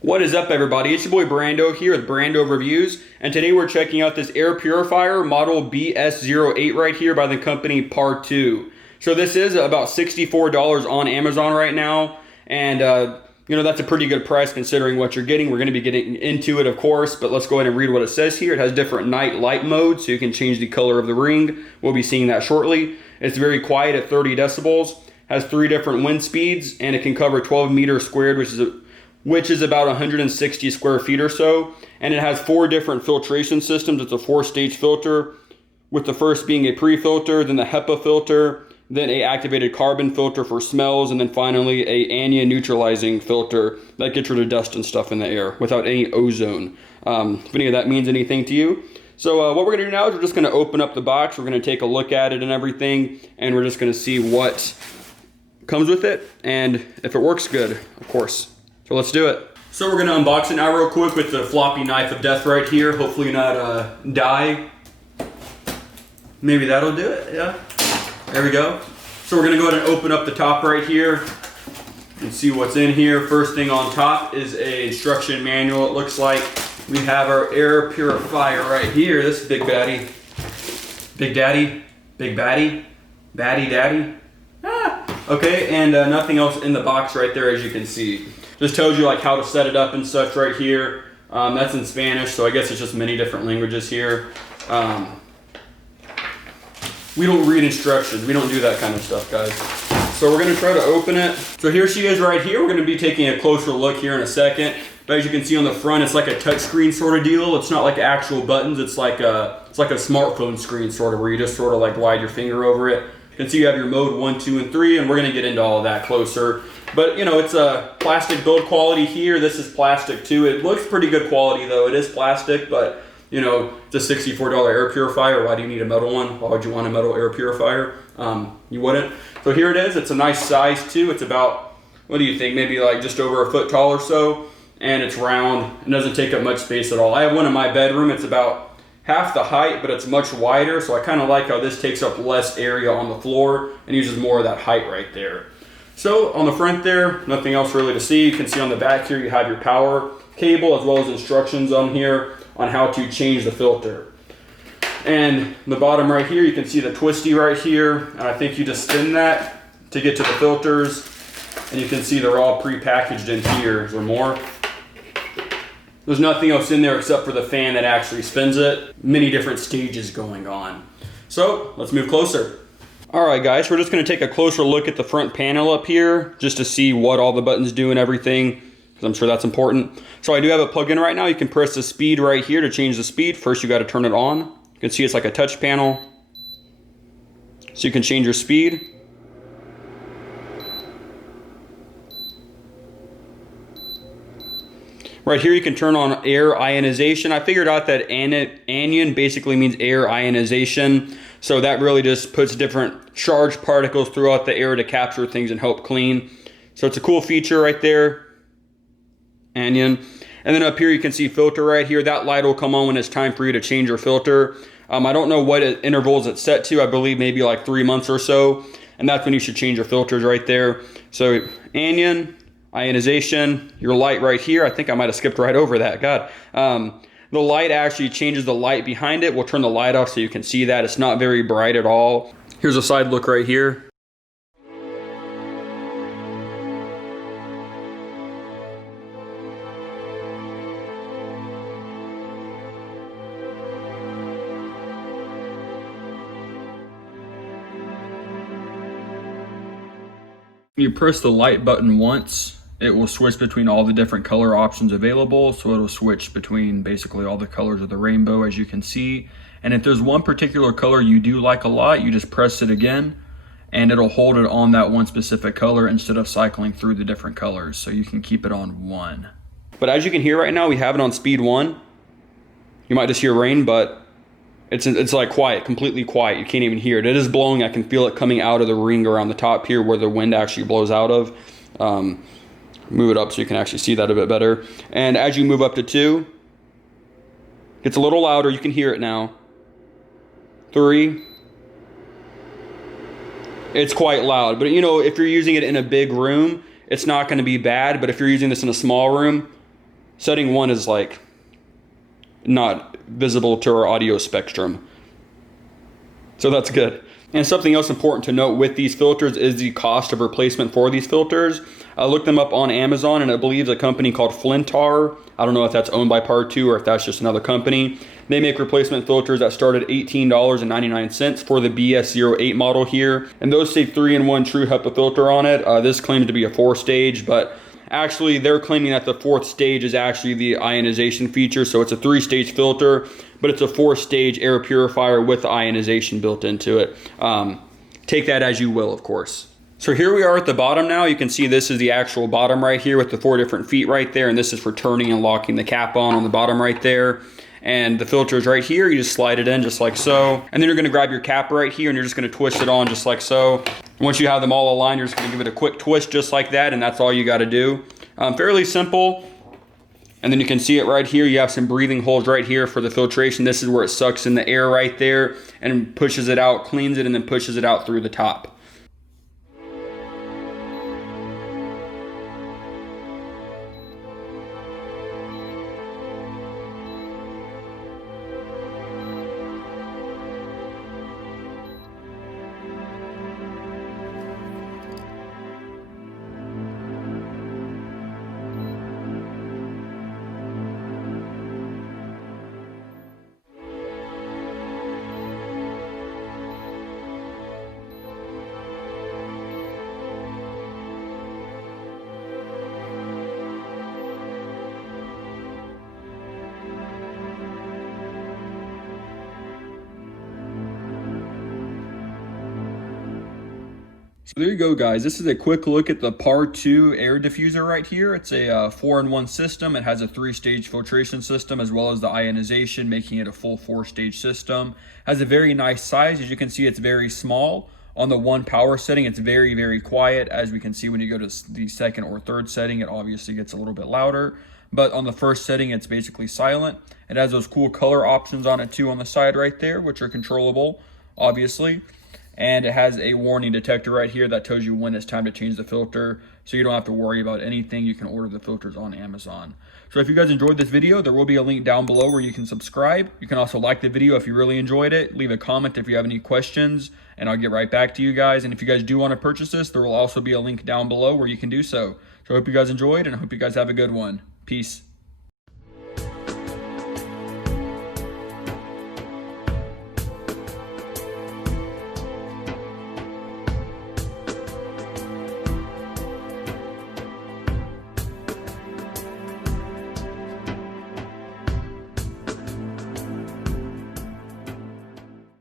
What is up, everybody? It's your boy Brando here with Brando Reviews, and today we're checking out this air purifier model BS-08 right here by the company PARTU. So this is about $64 on Amazon right now, and you know, that's a pretty good price considering what you're getting. We're going to be getting into it, of course, but let's go ahead and read what it says here. It has different night light modes, so you can change the color of the ring. We'll be seeing that shortly. It's very quiet at 30 decibels, has 3 different wind speeds, and it can cover 12 meters squared, which is about 160 square feet or so. And it has 4 different filtration systems. It's a 4-stage filter, with the first being a pre-filter, then the HEPA filter, then a activated carbon filter for smells, and then finally a anion neutralizing filter that gets rid of dust and stuff in the air without any ozone. If any of that means anything to you. So what we're gonna do now is we're just gonna open up the box. We're gonna take a look at it and everything, and we're just gonna see what comes with it and if it works good, of course. So let's do it. So we're gonna unbox it now real quick with the floppy knife of death right here. Hopefully not die. Maybe that'll do it, yeah. There we go. So we're gonna go ahead and open up the top right here and see what's in here. First thing on top is a instruction manual. It looks like we have our air purifier right here. This big baddie. Big daddy, big baddie, baddie daddy. Okay, and nothing else in the box right there, as you can see. Just tells you like how to set it up and such right here. That's in Spanish, so I guess it's just many different languages here. We don't read instructions. We don't do that kind of stuff, guys. So we're gonna try to open it. So here she is right here. We're gonna be taking a closer look here in a second. But as you can see on the front, it's like a touch screen sort of deal. It's not like actual buttons. It's like a smartphone screen sort of, where you just sort of like glide your finger over it. You can see you have your mode 1, 2, and 3, and we're gonna get into all of that closer. But you know, it's a plastic build quality here. This is plastic too. It looks pretty good quality though. It is plastic, but you know, it's a $64 air purifier. Why do you need a metal one? Why would you want a metal air purifier? You wouldn't. So here it is. It's a nice size too. It's about, what do you think? Maybe like just over a foot tall or so. And it's round. It doesn't take up much space at all. I have one in my bedroom. It's about half the height, but it's much wider. So I kind of like how this takes up less area on the floor and uses more of that height right there. So on the front there, nothing else really to see. You can see on the back here, you have your power cable as well as instructions on here on how to change the filter. And the bottom right here, you can see the twisty right here. And I think you just spin that to get to the filters. And you can see they're all pre-packaged in here. Is there more? There's nothing else in there except for the fan that actually spins it. Many different stages going on. So let's move closer. All right, guys, we're just gonna take a closer look at the front panel up here just to see what all the buttons do and everything, because I'm sure that's important. So I do have it plugged in right now. You can press the speed right here to change the speed. First, you gotta turn it on. You can see it's like a touch panel. So you can change your speed. Right here, you can turn on air ionization. I figured out that anion basically means air ionization. So that really just puts different charged particles throughout the air to capture things and help clean. So it's a cool feature right there. Anion. And then up here, you can see filter right here. That light will come on when it's time for you to change your filter. I don't know what intervals it's set to. I believe maybe like 3 months or so. And that's when you should change your filters right there. So anion. Ionization, your light right here. I think I might have skipped right over that. God. The light actually changes the light behind it. We'll turn the light off so you can see that. It's not very bright at all. Here's a side look right here. You press the light button once, it will switch between all the different color options available. So it'll switch between basically all the colors of the rainbow, as you can see. And if there's one particular color you do like a lot, you just press it again and it'll hold it on that one specific color instead of cycling through the different colors. So you can keep it on one. But as you can hear right now, we have it on speed 1. You might just hear rain, but it's like quiet, completely quiet. You can't even hear it. It is blowing. I can feel it coming out of the ring around the top here where the wind actually blows out of. Move it up so you can actually see that a bit better. And as you move up to 2, it gets a little louder. You can hear it now. 3. It's quite loud. But you know, if you're using it in a big room, it's not going to be bad. But if you're using this in a small room, Setting 1 is like not visible to our audio spectrum. So that's good. And something else important to note with these filters is the cost of replacement for these filters. I looked them up on Amazon, and I believe a company called Flintar, I don't know if that's owned by PARTU or if that's just another company, they make replacement filters that start at $18.99 for the BS-08 model here. And those say 3-in-1 true HEPA filter on it. This claims to be a 4-stage, but actually they're claiming that the 4th stage is actually the ionization feature. So it's a 3-stage filter, but it's a 4-stage air purifier with ionization built into it. Take that as you will, of course. So here we are at the bottom now. You can see this is the actual bottom right here with the 4 different feet right there. And this is for turning and locking the cap on the bottom right there. And the filter is right here. You just slide it in just like so. And then you're gonna grab your cap right here and you're just gonna twist it on just like so. Once you have them all aligned, you're just gonna give it a quick twist just like that, and that's all you gotta do. Fairly simple. And then you can see it right here. You have some breathing holes right here for the filtration. This is where it sucks in the air right there and pushes it out, cleans it, and then pushes it out through the top. So there you go, guys. This is a quick look at the PARTU air diffuser right here. It's a 4-in-1 system. It has a 3-stage filtration system as well as the ionization, making it a full 4-stage system. Has a very nice size. As you can see, it's very small. On the 1 power setting, it's very, very quiet. As we can see, when you go to the 2nd or 3rd setting, it obviously gets a little bit louder. But on the 1st setting, it's basically silent. It has those cool color options on it too on the side right there, which are controllable, obviously. And it has a warning detector right here that tells you when it's time to change the filter, so you don't have to worry about anything. You can order the filters on Amazon. So if you guys enjoyed this video, there will be a link down below where you can subscribe. You can also like the video if you really enjoyed it. Leave a comment if you have any questions, and I'll get right back to you guys. And if you guys do want to purchase this, there will also be a link down below where you can do so. So I hope you guys enjoyed, and I hope you guys have a good one. Peace.